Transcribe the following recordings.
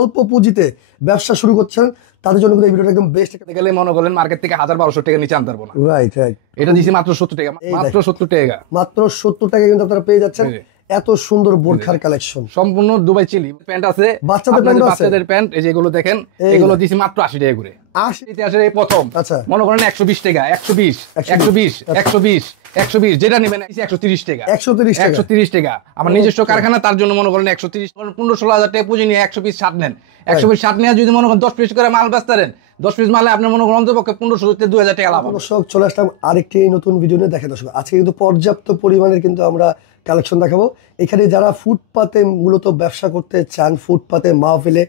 অল্প পুঁজিতে ব্যবসা শুরু করছেন তাদের জন্য কিন্তু এই ভিডিওটা একদম বেস্ট। গেলে মনে করেন মার্কেট থেকে 1000-1200 টাকা নিচে আনতে পারবো না। রাইট রাইট, এটা দিছি মাত্র 70 টাকা, মাত্র 70 টাকা, মাত্র 70 টাকা কিন্তু আপনারা পেয়ে যাচ্ছেন এত সুন্দর বোরখার কালেকশন। সম্পূর্ণ দুবাই চিলি প্যান্ট আছে, বাচ্চাদের প্যান্ট আছে, বাচ্চাদের প্যান্ট এই যেগুলো দেখেন, এগুলো দিছি মাত্র 80 টাকা করে। 80 ইতিহাসের এই প্রথম। আচ্ছা, মনে করেন 120 টাকা, 120 120 120 120 যেটা নেবেন 130 টাকা, 130 টাকা। আমার নিজস্ব কারখানা, তার জন্য মনে করেন 130 15-16 হাজার টাকা পুঁজি নিয়ে 100 পিস শার্ট নেন। 100 পিস শার্ট নিয়ে যদি মনে করেন 10 পিস করে মাল বেচতেন, 10 পিস মালে আপনার মনে করেন অন্তপক্ষে 1500-2000 টাকা লাভ হবে। দর্শক চলে আসলাম আরেকটি নতুন ভিডিও নিয়ে। দেখেন দর্শক, আজকে কিন্তু পর্যাপ্ত পরিমাণের কিন্তু আমরা কালেকশন দেখাবো। এখানে যারা ফুটপাতে মূলত ব্যবসা করতে চান, ফুটপাতে মাহফিলে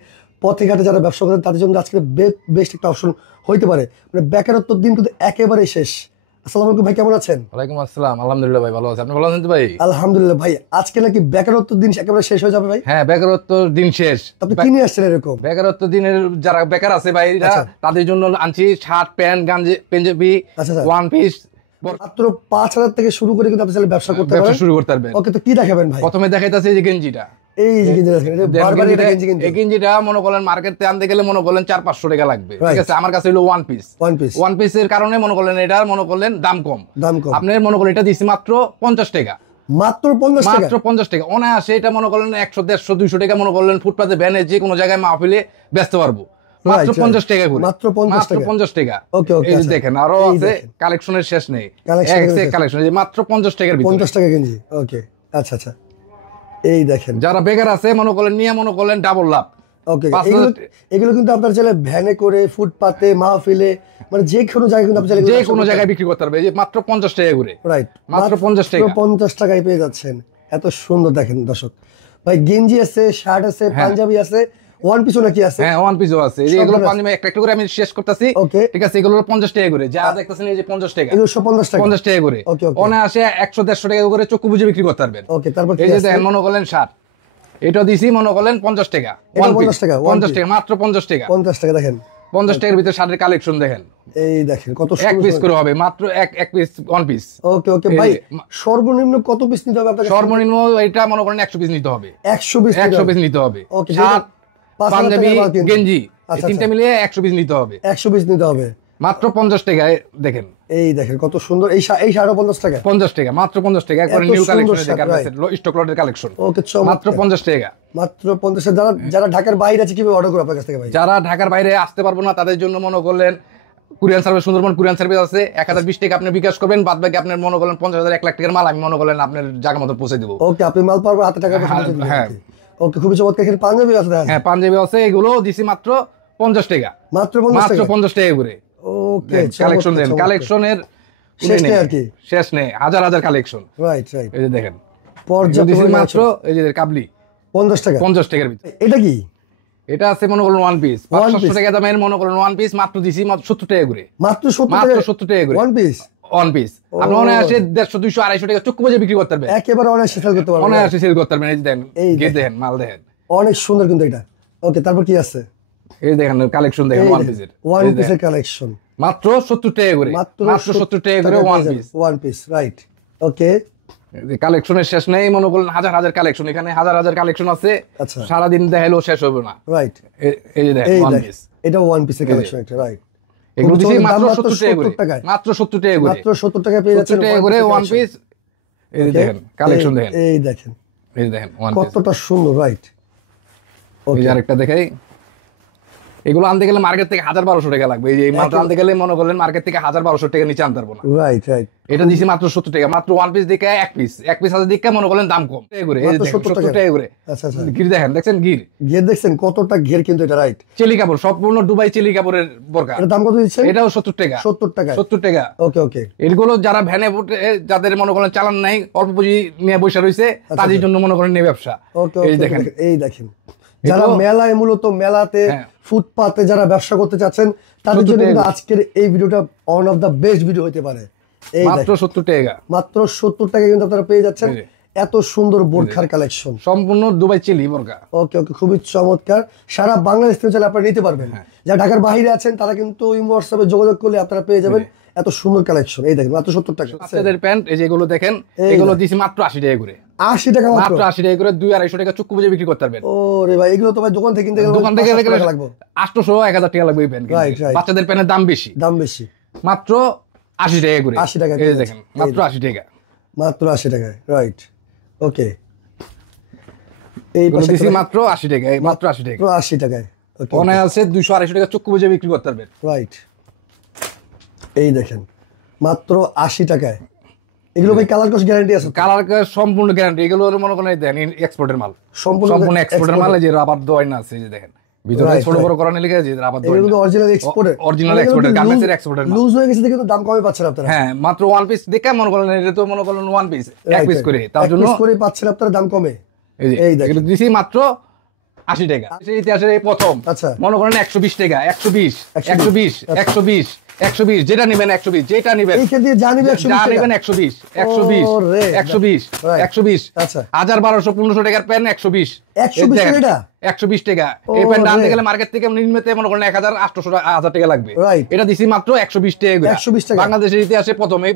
পথে ঘাটে যারা ব্যবসা করেন, তাদের জন্য আজকে বেস্ট একটা অপশন হইতে পারে। মানে বেকারত্বের দিন কিন্তু একেবারে শেষ। আসসালামু আলাইকুম ভাই, কেমন আছেন? ওয়ালাইকুম আসসালাম, আলহামদুলিল্লাহ ভাই ভালো আছি। আপনি ভালো আছেন তো ভাই? আলহামদুলিল্লাহ ভাই। আজকে নাকি বেকারত্বের দিন একেবারে শেষ হয়ে যাবে ভাই? হ্যাঁ, বেকারত্বের দিন শেষ। আপনি কি নিয়ে আসছেন এরকম? বেকারত্ব দিনের যারা বেকার আছে ভাই, তাদের জন্য আনছি শার্ট, প্যান্ট, গাঞ্জি, পাঞ্জাবি, ওয়ান পিস। মাত্র 5000 থেকে শুরু করে কিন্তু আপনি ব্যবসা করতে পারবেন, ব্যবসা শুরু করতে পারবেন। ওকে, তো কি দেখাবেন ভাই? প্রথমে দেখাইতাছে এই যে গেঞ্জিটা, এই যে গেঞ্জি দেখেন, বারবার এটা গেঞ্জি কিন্তু এই গেঞ্জিটা মনে করেন মার্কেটে আনতে গেলে মনে করেন 400-500 টাকা লাগবে, ঠিক আছে? আমার কাছে হলো ওয়ান পিসের কারণে মনে করলেন এটা মনে করলেন দাম কম। আপনার মনে করেন এটা দিছি মাত্র 50 টাকা, মাত্র 50 টাকা। অনায়াসে এটা মনে করলেন 100-150-200 টাকা মনে করলেন ফুটপাতে ভ্যানে যে কোনো জায়গায় মাহফিলে বেচতে পারবো মাত্র 50 টাকা করে, মাত্র 50 টাকা। ওকে ওকে, এই যে দেখেন আরো আছে, কালেকশনের শেষ নেই, কালেকশন মাত্র 50 টাকার ভিতরে 50 টাকা গেঞ্জি। ওকে আচ্ছা আচ্ছা, এই দেখেন যারা বেকার আছে মনে করলেন নিয়ে মনে করলেন ডাবল লাভ। ওকে, এগুলো কিন্তু আপনার চাইলে ভ্যানে করে ফুটপাতে মাহফিলে মানে যে কোনো জায়গায় কিন্তু আপনি চাইলে যে কোনো জায়গায় বিক্রি করতে পারবে। এই যে মাত্র 50 টাকা করে, রাইট, মাত্র 50 টাকা, 50 টাকায় পেয়ে যাচ্ছেন। এত সুন্দর দেখেন দর্শক ভাই, গেঞ্জি আছে, শার্ট আছে, পাঞ্জাবি আছে, ওয়ান পিসও নাকি আছে? হ্যাঁ, ওয়ান পিসও আছে। এই যে এগুলো পাঞ্জাবি একটা একটা করে আমি শেষ করতেছি, ঠিক আছে? এগুলো 50 টাকা করে, যা দেখতেছেন এই যে 50 টাকা, এগুলো 50 টাকা, 50 টাকা করে। অনায়াসে 100-150 টাকা করে চক্ষু বুঝে বিক্রি করতে পারবেন। ওকে, তারপর এই যে দেখেন মনে করলেন শার্ট, এটা দিছি মনে করলেন 50 টাকা, 50 টাকা, 50 টাকা, মাত্র 50 টাকা, 50 টাকা। দেখেন 50 টাকার ভিতরে শার্টের কালেকশন দেখেন, এই দেখেন কত এক পিস করে হবে, মাত্র এক পিস, ওয়ান পিস। ওকে ওকে ভাই, সর্বনিম্ন কত পিস নিতে হবে আপনাকে? সর্বনিম্ন এটা মনে করেন 100 পিস নিতে হবে, 100 পিস নিতে হবে। ওকে, শার্ট, পাঞ্জাবি, গেঞ্জি তিনটা মিলিয়ে 100 পিস নিতে হবে, 100 পিস নিতে হবে মাত্র 50 টাকায়। দেখেন এই দেখেন কত সুন্দর, এই শার্টও 50 টাকা, 50 টাকা, মাত্র 50 টাকা। একবারে নিউ কালেকশনের দেখেন, স্টক লটের কালেকশন। ওকে, মাত্র 50 টাকা, মাত্র 50 টাকা। যারা ঢাকার বাইরে আছে কিভাবে অর্ডার করবে আপনার কাছ থেকে ভাই? যারা ঢাকার বাইরে আসতে পারবো না তাদের জন্য মনে করলেন কুরিয়ান সার্ভিস, সুন্দরবন কুরিয়ান সার্ভিস আছে। 1020 টাকা আপনি বিকাশ করবেন, বাদ বাকি আপনার মনে করলেন 50,000-1 লাখ টাকার মাল আমি মনে করলেন আপনার জায়গা মতো পৌঁছে দেবো। ওকে, আপনি মাল পারবেন হাতে টাকা পয়সা দিতে। হ্যাঁ ওকে, খুবই চমৎকার। এখানে পাঞ্জাবি আছে? হ্যাঁ, পাঞ্জাবি আছে, এগুলো দিছি মাত্র 50 টাকা, মাত্র 50 টাকা করে। ওকে, কালেকশন দেন, কালেকশনের শেষ নেই, হাজার হাজার কালেকশন। রাইট রাইট, এই যে দেখেন পর্যাপ্ত মাত্র এই যে কাবলি 50 টাকা, 50 টাকার ভিতরে। এটা কি? এটা আছে মনে করেন ওয়ান পিস, 500 টাকা দামের মনে করেন ওয়ান পিস, মাত্র দিছি মাত্র 70 টাকা করে, মাত্র 70 টাকা করে ওয়ান পিস। আপনি অনায়াসে 150-200-250 টাকা চক্ষু বুঝে বিক্রি করতে পারবেন, একেবারে অনায়াসে সেল করতে পারবেন, অনায়াসে সেল করতে পারবেন। এই যে দেখেন মাল দেখেন, অনেক সুন্দর কিন্তু এটা। ওকে, তারপর কি আছে? এই দেখেন কালেকশন দেখেন, ওয়ান পিসের কালেকশন মাত্র 70 টাকা করে, মাত্র 70 টাকা করে ওয়ান পিস। রাইট, ওকে, কালেকশনের শেষ নেই, মনে করলেন হাজার হাজার কালেকশন, এখানে হাজার হাজার কালেকশন আছে, সারাদিন দেখাইলেও শেষ হবে না। রাইট, এই যে দেখেন ওয়ান পিস, এটা ওয়ান পিসের কালেকশন একটা। রাইট, এগুলো দিছি মাত্র 70 টাকা করে, মাত্র 70 টাকা করে, মাত্র 70 টাকা পেয়ে যাচ্ছেন ওয়ান পিস। এই দেখেন কালেকশন দেখেন, এই দেখেন ওয়ান পিস কতটা সুন্দর। রাইট, ওকে, আরেকটা দেখাই। এগুলো আনতে গেলে মার্কেট থেকে 1000-1200 টাকা লাগবে। এই যে মালটা আনতে গেলে মনে করলেন মার্কেট থেকে 1000-1200 টাকা নিচে আনতে পারবো না। রাইট রাইট, এটা দিছি মাত্র 70 টাকা, মাত্র ওয়ান পিস দেখে এক পিস আছে দেখে মনে করলেন দাম কম। এই যে 70 টাকা করে। আচ্ছা আচ্ছা, গির দেখেন, দেখছেন গির দেখছেন কতটা ঘের কিন্তু এটা। রাইট, চেলি কাপড়, সম্পূর্ণ দুবাই চেলি কাপড়ের বোরকা। এর দাম কত দিচ্ছেন? এটাও 70 টাকা, 70 টাকা। ওকে ওকে, এগুলো যারা ভ্যানে যাদের মনে করেন চালান নাই, অল্প পুঁজি নিয়ে বসে রয়েছে, তাদের জন্য মনে করেন নিয়ে ব্যবসা। এই দেখেন, এই দেখেন যারা মেলায় মূলত মেলাতে ফুটপাতে যারা ব্যবসা করতে চাচ্ছেন তাদের জন্য কিন্তু আজকের এই ভিডিওটা one of the best video হতে পারে। এই মাত্র 70 টাকা, মাত্র 70 টাকা কিন্তু আপনারা পেয়ে যাচ্ছেন এত সুন্দর বোরখার কালেকশন, সম্পূর্ণ দুবাই চেলি বোরকা। ওকে ওকে, খুবই চমৎকার। সারা বাংলাদেশ থেকে চাইলে আপনারা নিতে পারবেন। যারা ঢাকার বাইরে আছেন তারা কিন্তু হোয়াটসঅ্যাপে যোগাযোগ করলে আপনারা পেয়ে যাবেন এত সুন্দর কালেকশন। এই দেখেন মাত্র 70 টাকা। বাচ্চাদের প্যান্ট এই যেগুলো দেখেন, এগুলো দিছি মাত্র 80 টাকা করে। 80 টাকা মাত্র 80 টাকা করে 200-250 টাকা চুক্কু বুঝে বিক্রি করতে পারবেন। ওরে ভাই এগুলো তো ভাই দোকান থেকে কিনতে গেলে দোকান থেকে 500 টাকা লাগবে, 800-1000 টাকা লাগবে এই প্যান্ট। বাচ্চাদের প্যান্টের দাম বেশি, মাত্র 80 টাকা করে। 80 টাকা এই দেখেন মাত্র 80 টাকা, মাত্র 80 টাকা। রাইট, ওকে। এই পাশে দিছি মাত্র 80 টাকা, মাত্র 80 টাকা, 80 টাকায়। ওকে, ওখানে আছে 200-250 টাকা চুক্কু বুঝে বিক্রি করতে পারবেন। রাইট, এই দেখেন মাত্র 80 টাকায়। এগুলো ভাই কালার কস গ্যারান্টি আছে? কালার সম্পূর্ণ গ্যারান্টি। এগুলো মনে করেন দেন এক্সপোর্টের মাল, সম্পূর্ণ এক্সপোর্টের মাল। যে রাবার দোয়াই না আছে, যে দেখেন ভিতরে ছোট বড় করানো লিখে যে রাবার দোয়াই, এগুলো অরিজিনাল এক্সপোর্টের, অরিজিনাল এক্সপোর্টের গার্মেন্টসের এক্সপোর্টের মাল। লুজ হয়ে গেছে দেখে তো দাম কমে পাচ্ছেন আপনারা। হ্যাঁ, মাত্র ওয়ান পিস দেখে মনে করেন এটা তো মনে করেন ওয়ান পিস, এক পিস করে, তার জন্য পিস করে পাচ্ছেন আপনারা দাম কমে। এই দেখেন এগুলো দিছি মাত্র 80 টাকা। ইতিহাসের এই প্রথম মনে করেন 120 টাকা, 120 120 120 120 যেটা নেবেন 120, যেটা নেবেন এই ক্ষেত্রে যা নেবেন 120 120 120 120 আচ্ছা 1000-1200-1500 টাকার প্যান্ট 120 120 টাকা। 120 টাকা। এই প্যান্ট আনতে গেলে মার্কেট থেকে নিম্নতে মনে করেন 1800-1000 টাকা লাগবে। এটা দিছি মাত্র 120 টাকা করে। 120 টাকা বাংলাদেশের ইতিহাসে এই প্রথম এই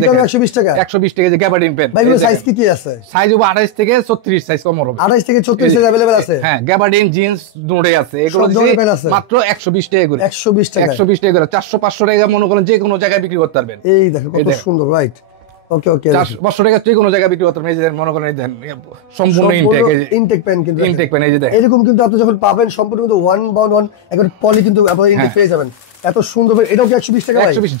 প্যান্ট 120 টাকা। 120 টাকা যে গ্যাবার্ডিন প্যান্ট। ভাই এগুলো সাইজ কি আছে? সাইজ হবে 28 থেকে 36 সাইজ কম হবে। 28 থেকে 36 সাইজ अवेलेबल আছে। হ্যাঁ, গ্যাবার্ডিন জিন্স দুটোই আছে। এগুলো দিছি মাত্র 120 টাকা করে। 120 টাকা 120 টাকা করে। 400-500 টাকা মনে করেন যে কোনো জায়গায় বিক্রি করতে পারবেন। এই দেখো কত সুন্দর। রাইট, ওকে ওকে। 400-500 টাকা যে কোনো জায়গায় বিক্রি করতে পারবেন। এই যে মনে করেন এই দেন সম্পূর্ণ ইনটেক প্যান্ট, কিন্তু ইনটেক প্যান্ট। এই যে দেখেন এরকম কিন্তু আপনি যখন পাবেন সম্পূর্ণ কিন্তু 1/1 একবার পলি কিন্তু আপনারা ইনটেক পেয়ে যাবেন। এত সুন্দর। এটাও কি 120 টাকা ভাই? 120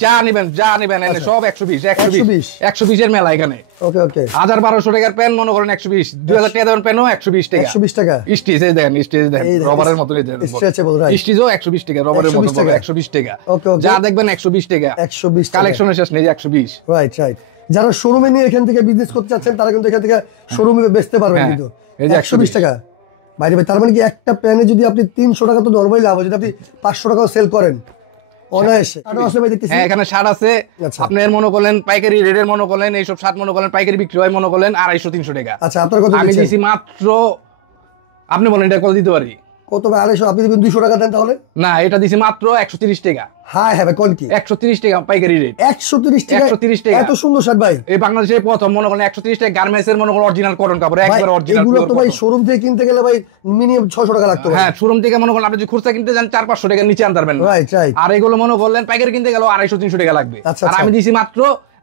যা নেবেন এনে সব 120 এর মেলা এখানে। ওকে ওকে। 1000-1200 টাকার প্যান্ট মনে করেন 120, 2000 টাকা দেবেন প্যান্টও 120 টাকা। 120 টাকা। স্টিচ এই দেখেন, স্টিচ দেখেন রবারের মতো এই দেখেন, স্ট্রেচেবল। রাইট, স্টিচও 120 টাকা, রবারের মতো 120 টাকা। ওকে ওকে। যা দেখবেন 120 টাকা। 120 টাকা। কালেকশনের শেষ নেই, 120। Right right. যারা শোরুমে নিয়ে এখান থেকে বিজনেস করতে চাচ্ছেন তারা কিন্তু এখান থেকে শোরুমে বেচতে পারবেন। কিন্তু এই যে 120 টাকা বাইরে ভাই। তার মানে কি একটা প্যানে যদি আপনি 300 টাকা তো নরমালি লাভ হয়, যদি আপনি 500 টাকাও সেল করেন অনায়াসে। হ্যাঁ, এখানে শার্ট আছে আপনার মনে করেন পাইকারি রেটের মনে করেন এইসব শার্ট মনে করেন পাইকারি বিক্রি হয় মনে করেন 250-300 টাকা। আচ্ছা, আপনার কত? আমি দিছি মাত্র, আপনি বলেন এটা কত দিতে পারি? কত ভাই? 250। আপনি যদি 200 টাকা দেন তাহলে? না, এটা দিছি মাত্র 130 টাকা। হ্যাঁ হ্যাঁ ভাই, কোন কি 130 টাকা পাইকারি রেট। 130 টাকা। 130 টাকা। এত সুন্দর শার্ট ভাই এই বাংলাদেশে প্রথম মনে করেন 130 টাকা গার্মেন্টস এর মনে করেন অরিজিনাল কটন কাপড়, একবার অরিজিনাল। এগুলো তো ভাই শোরুম থেকে কিনতে গেলে ভাই মিনিমাম 600 টাকা লাগতো। হ্যাঁ, শোরুম থেকে মনে করেন আপনি যদি খুচরা কিনতে যান 400-500 টাকার নিচে আনতে পারবেন না। Right right. আর এগুলো মনে করলেন পাইকারি কিনতে গেলে 250-300 টাকা লাগবে। আর আমি দিছি মাত্র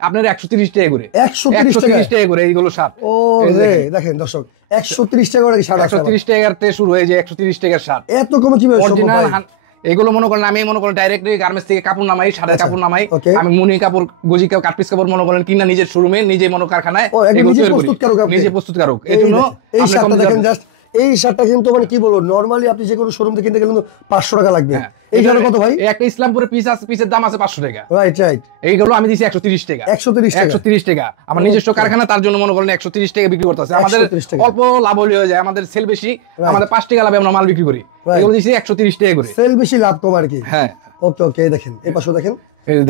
আপনার 130 টাকা করে। 130 টাকা করে এইগুলো শার্ট। ও রে, দেখেন দর্শক 130 টাকা করে শার্ট। 130 টাকার থেকে শুরু হয়ে যায় 130 টাকার শার্ট। এত কম কিভাবে সম্ভব অরিজিনাল ভাই? এগুলো মনে করেন আমি মনে করেন ডাইরেক্টলি গার্মেন্টস থেকে কাপড় নামাই, শাড়ির কাপড় নামাই। আমি মুনি কাপড়, গজি কাপড়, কাটপিস কাপড় মনে করেন কিনা নিজের শোরুমে, নিজে মনে কারখানায় এগুলো তৈরি করি, নিজে প্রস্তুতকারক। এজন্য এই শার্টটা দেখেন জাস্ট, এই শার্টটা কিন্তু মানে কি বলবো, নরমালি আপনি যে কোনো শোরুম থেকে কিনতে গেলে 500 টাকা লাগবে। এইখানে কত ভাই? একটা ইসলামপুরের পিস আছে, পিসের দাম আছে 500 টাকা। Right right. এইগুলো আমি দিছি 130 টাকা। 130 টাকা। আমার নিজস্ব কারখানা, তার জন্য মনে করেন 130 টাকা বিক্রি করতেছে। আমাদের অল্প লাভ হয়ে যায়, আমাদের সেল বেশি, আমাদের 5 টাকা লাভে আমরা মাল বিক্রি করি। এগুলো দিছি 130 টাকা করে। সেল বেশি লাভ কম আর কি। হ্যাঁ, ওকে ওকে। দেখেন এই পাশে দেখেন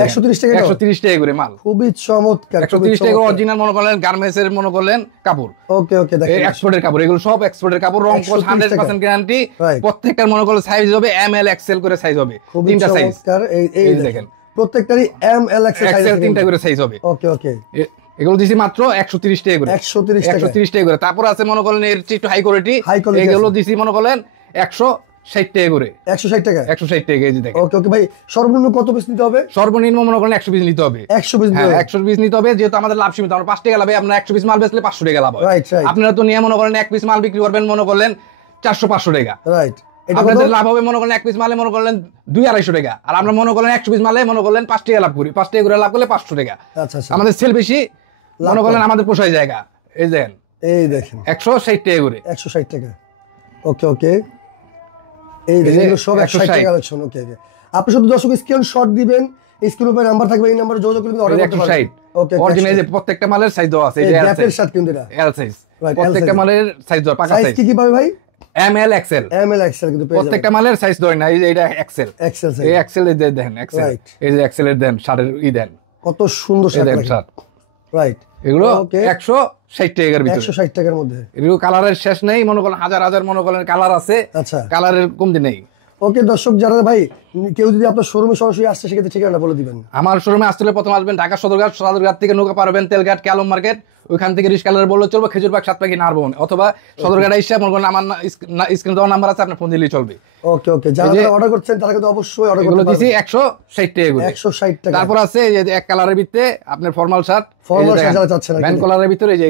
130 টাকা। 130 টাকা করে মাল, খুবই চমৎকার। 130 টাকা অরিজিনাল মনে করেন গার্মেন্টস এর মনে করলেন কাপড়। ওকে ওকে। দেখেন এক্সপোর্টের কাপড়, এগুলো সব এক্সপোর্টের কাপড়, রং কোড 100% গ্যারান্টি। প্রত্যেকটার মনে করলে সাইজ হবে ML XL করে সাইজ হবে, তিনটা সাইজ। এই দেখেন প্রত্যেকটারই ML XL তিনটা করে সাইজ হবে। ওকে ওকে। এগুলো দিছি মাত্র 130 টাকা করে। 130 টাকা করে। তারপর আছে মনে করেন এর চেয়ে একটু হাই কোয়ালিটি, এগুলো দিছি মনে করেন 160 টাকা করে। 160 টাকা। 160 টাকা। এই যে দেখেন। ওকে ওকে ভাই, সর্বনিম্ন কত পিস নিতে হবে? সর্বনিম্ন মনে করেন 100 পিস নিতে হবে। 100 পিস? হ্যাঁ, 100 পিস নিতে হবে, যেহেতু আমাদের লাভ সীমিত। আমরা 5 টাকা লাভে, আপনার 100 পিস মাল বেচলে 500 টাকা লাভ হয়। Right right. আপনারা তো নিয়ে মনে করেন এক পিস মাল বিক্রি করবেন মনে করলেন 400-500 টাকা। রাইট। আপনাদের লাভ হবে মনে করেন এক পিস মালে মনে করলেন 200-250 টাকা। আর আমরা মনে করলেন 100 পিস মালে মনে করলেন 5 টাকা লাভ করি। 5 টাকা করে লাভ করলে 500 টাকা। আচ্ছা আচ্ছা। আমাদের সেল বেশি, মনে করলেন আমাদের পোষায় জায়গা। এই দেখেন, এই দেখেন 160 টাকা করে। 160 টাকা। ওকে ওকে। এই দেখেন সব 160 টাকা কালেকশন। ওকে ওকে। আপনি শুধু দর্শক স্ক্রিনশট দিবেন, স্ক্রিনের উপরে নাম্বার থাকবে, এই নম্বরে যোগাযোগ করে অর্ডার করতে পারবেন। ওকে। অরিজিনাল যে প্রত্যেকটা মালের সাইজ দেওয়া আছে, এই গ্যাপের শার্ট কিন্তু এটা এল সাইজ। প্রত্যেকটা মালের সাইজ দেওয়া, পাকা সাইজ। সাইজ কি পাবে ভাই? ML XL। ML XL কিন্তু পেয়ে যাবেন। প্রত্যেকটা মালের সাইজ দেয় না, এই যে এটা XL সাইজ। এই XL এর দেন, XL এই যে XL এর দেন, শার্টের দেন কত সুন্দর শার্ট। রাইট। এগুলো 160 টাকার ভিতরে। 160 টাকার মধ্যে। এগুলো কালারের শেষ নেই, মনে করেন হাজার হাজার মনে করেন কালার আছে। আচ্ছা। কালারের কমতি নেই। ওকে দর্শক যারা ভাই কেউ যদি আপনার শোরুমে সরাসরি আসছে সেক্ষেত্রে ঠিকানা বলে দিবেন। আমার শোরুমে আসতে হলে প্রথম আসবেন ঢাকা সদরঘাট থেকে নৌকা পারবেন তেলঘাট ক্যালম মার্কেট, ওইখান থেকে রিস্কালার বললে চলবে, খেজুরবাগ সাতপাখি নারবন, অথবা সদরঘাট এসে মনে করেন আমার স্ক্রিনে দেওয়া নাম্বার আছে, আপনি ফোন দিলেই চলবে। ওকে ওকে, যারা অর্ডার করছেন তারা কিন্তু অবশ্যই অর্ডার করতে দিছি 160 টাকা করে, 160 টাকা। তারপর আছে এই যে এক কালারের ভিতরে আপনার ফর্মাল শার্ট, যারা চাচ্ছেন ভ্যান কলারের ভিতরে যে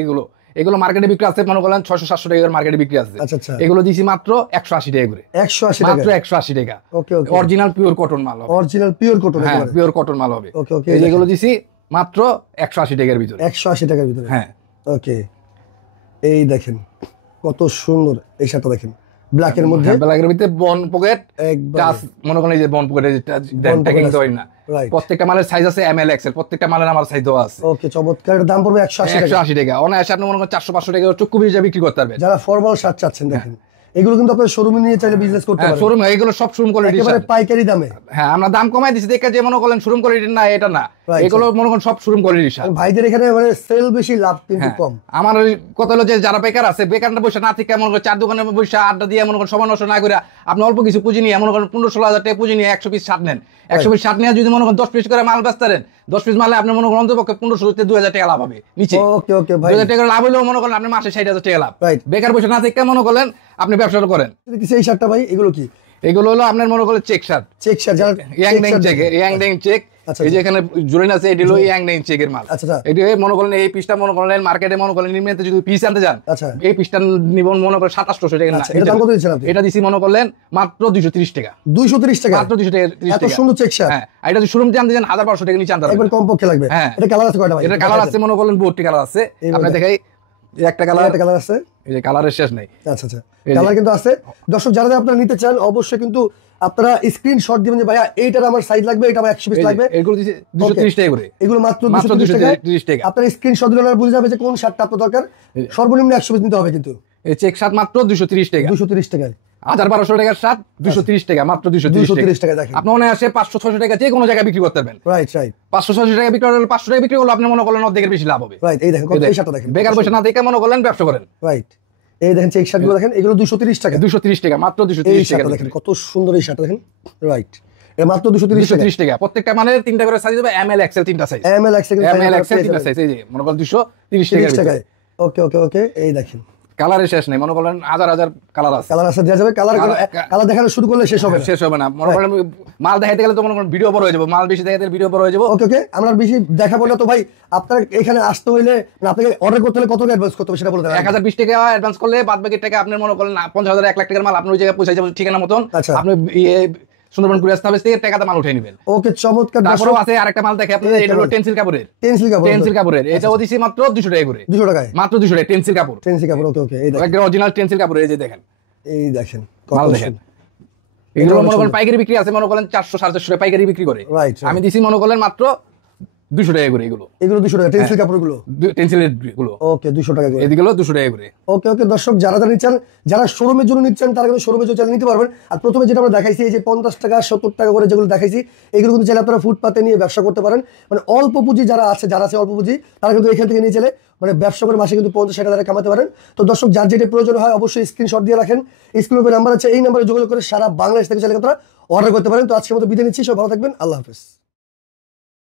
এগুলো মার্কেটে বিক্রি আছে মনে করেন 600-700 টাকার মার্কেটে বিক্রি আছে। আচ্ছা, এগুলো দিছি মাত্র 180 টাকা করে, 180 টাকা, মাত্র 180 টাকা। ওকে ওকে, অরিজিনাল পিওর কটন মাল হবে, অরিজিনাল পিওর কটন, হ্যাঁ পিওর কটন মাল হবে। ওকে ওকে, এগুলো দিছি মাত্র 180 টাকার ভিতরে, 180 টাকার ভিতরে, হ্যাঁ। ওকে, এই দেখেন কত সুন্দর এই শার্টটা, দেখেন ব্ল্যাকের মধ্যে, ব্ল্যাকের ভিতরে বন পকেট টাচ, মনে করেন এই যে বন পকেটে ট্যাগিং দেওয়া না, প্রত্যেকটা মালের সাইজ আছে এম এল এক্সেল, প্রত্যেকটা মালের আমার সাইজ দেওয়া আছে। ওকে, চমৎকার। দাম পড়বে 180 টাকা। অনায়াসে আপনি মনে করেন 400-500 টাকা চুক্তি বিক্রি বিক্রি করতে পারবেন। যারা ফরমাল শার্ট চাচ্ছেন দেখেন, এগুলো কিন্তু আপনার শোরুমে নিয়ে চাইলে বিজনেস করতে পারবেন। শোরুম এগুলো সব শোরুম কোয়ালিটি, একেবারে পাইকারি দামে। হ্যাঁ, আমরা দাম কমাই দিছি দেখে যে মনে করেন শোরুম কোয়ালিটি না, এটা না, এগুলো মনে করেন সব শোরুম কোয়ালিটি। ভাইদের এখানে মানে সেল বেশি, লাভ কিন্তু কম। আমার কথা হলো যে যারা বেকার আছে, বেকারটা বসে না থেকে মনে করেন 4 দোকানে বসে আড্ডা দিয়ে মনে করেন সময় নষ্ট না করে আপনি অল্প কিছু পুঁজি নিয়ে মনে করেন 15-16 হাজার টাকা পুঁজি নিয়ে 100 পিস শার্ট নেন, 100 পিস শার্ট নিয়ে যদি মনে করেন 10 পিস করে মাল বেচতেন, 10 পিস মালে আপনি মনে করেন অন্তপক্ষে 1500-2000 টাকা লাভ হবে নিচে। ওকে ওকে ভাই, 2000 টাকা লাভ হলেও মনে করেন আপনি মাসে 60,000 টাকা লাভ। বেকার বসে না থেকে মনে করেন আপনি ব্যবসাটা করেন। এই শার্টটা ভাই এগুলো কি? এগুলো হলো আপনার মনে করেন চেক শার্ট, যারা ইয়াং ডেং চেক, এই যে এখানে জুড়ে আছে এটি হলো ইয়াং ডেং চেকের মাল। এটি মনে করেন এই পিসটা মনে করেন মার্কেটে মনে করেন নিম্নতে যদি পিস আনতে যান, এই পিসটা নিব মনে করেন 2700 টাকা না, এটা দাম কত দিচ্ছেন আপনি? এটা দিছি মনে করলেন মাত্র 230 টাকা, 230 টাকা, মাত্র 230 টাকা। এত সুন্দর চেক শার্ট। হ্যাঁ, এটা যদি শোরুম থেকে আনতে যান 1500 টাকা নিচে আনতে হবে, একবার কম পক্ষে লাগবে। হ্যাঁ, এটা কালার আছে কয়টা ভাই? এটা কালার আছে মনে করেন 32 কালার আছে, আপনি দেখাই একটা কালার আছে, এই যে কালারের শেষ নাই। আচ্ছা, কালার কিন্তু আছে। দর্শক যারা আপনারা নিতে চান অবশ্যই কিন্তু আপনারা স্ক্রিনশট দিবেন যে ভাইয়া এইটার আমার সাইজ লাগবে, এটা আমার 100 পিস লাগবে। এগুলো দিছি 230 টাকা করে, এগুলো মাত্র 230 টাকা। আপনার স্ক্রিনশট দিলে আর বুঝে যাবে যে কোন শার্টটা আপনার দরকার। সর্বনিম্ন 100 পিস নিতে হবে কিন্তু। এই চেক শার্ট মাত্র 230 টাকা, 230 টাকায় 1200 টাকার শার্ট 230 টাকা, মাত্র 230 টাকা। দেখেন আপনি মনে আসে 500-600 টাকা যে কোনো জায়গায় বিক্রি করতে পারবেন। রাইট 500-600 টাকা বিক্রি করলে 500 টাকা বিক্রি করলে আপনি মনে করলেন অর্ধেকের বেশি লাভ হবে। রাইট, এই দেখেন এই শার্টটা দেখেন, বেকার বসে না থেকে মনে করলেন ব্যবসা করেন। রাইট, এই দেখেন চেক শার্টগুলো দেখেন, এগুলো 230 টাকা, 230 টাকা, মাত্র 230 টাকা। দেখেন কত সুন্দর এই শার্টটা দেখেন। রাইট, এটা মাত্র 230 টাকা। প্রত্যেকটা মানে তিনটা করে সাইজ হবে, এম এল এক্সেল তিনটা সাইজ, এম এল এক্সেল তিনটা সাইজ, এই যে মনে করেন 230 টাকা। ওকে ওকে ওকে, এই দেখেন কালারের শেষ নেই, মনে করেন হাজার কালার আছে, দেওয়া যাবে। কালার দেখানো শুরু করলে শেষ হবে না। মনে করেন মাল দেখাইতে গেলে তো মনে করেন ভিডিও বড় হয়ে যাবে, মাল বেশি দেখাইতে ভিডিও বড় হয়ে যাবে। ওকে ওকে, আমরা বেশি দেখাবো না তো ভাই। আপনার এখানে আসতে হইলে আপনাকে অর্ডার করতে হলে কত টাকা অ্যাডভান্স করতে হবে সেটা বলে দেন। 1020 টাকা অ্যাডভান্স করলে বাদ বাকি টাকা আপনি মনে করেন 50,000 1 লাখ টাকার মাল আপনার ওই জায়গায় পৌঁছে যাবে ঠিকানা মতন। আপনি সুন্দরবন কুরিয়ার সার্ভিস থেকে টাকাতে মাল উঠে নেবেন। ওকে, চমৎকার। তারপরেও আছে আরেকটা মাল দেখে আপনাদের, এটা হলো টেনসিল কাপড়ের, এটাও দিছি মাত্র 200 টাকা করে, 200 টাকায়, মাত্র 200 টাকা টেনসিল কাপড়। ওকে ওকে, এই দেখেন একটা অরিজিনাল টেনসিল কাপড়, এই যে দেখেন, এই দেখেন মাল দেখেন। এগুলো মনে করেন পাইকারি বিক্রি আছে মনে করেন 400-450 টাকা পাইকারি বিক্রি করে, আমি দিছি মনে করেন মাত্র 200 টাকা করে। এগুলো 200 টাকা টেনসিল কাপড়গুলো, টেনসিলের গুলো। ওকে, 200 টাকা করে, এদিকেও 200 টাকা করে। ওকে ওকে, দর্শক যারা নিচ্ছেন, যারা শোরুমের জন্য নিচ্ছেন তারা কিন্তু শোরুমের জন্য নিতে পারবেন। আর প্রথমে যেটা আমরা দেখাইছি এই যে 50 টাকা 70 টাকা করে যেগুলো দেখাইছি, এগুলো কিন্তু চাইলে আপনারা ফুটপাতে নিয়ে ব্যবসা করতে পারেন। মানে অল্প পুঁজি যারা আছে অল্প পুঁজি, তারা কিন্তু এখান থেকে নিয়ে চলে মানে ব্যবসা করে মাসে কিন্তু 50-60 টাকা কামাতে পারেন। তো দর্শক যার যেটা প্রয়োজন হয় অবশ্যই স্ক্রিনশট দিয়ে রাখেন। স্ক্রিনের নাম্বার আছে, এই নাম্বারে যোগাযোগ করে সারা বাংলাদেশ থেকে চাইলে আপনারা অর্ডার করতে পারেন। তো আজকের মতো বিদায় নিচ্ছি, সবাই ভালো থাকবেন, আল্লাহ হাফেজ।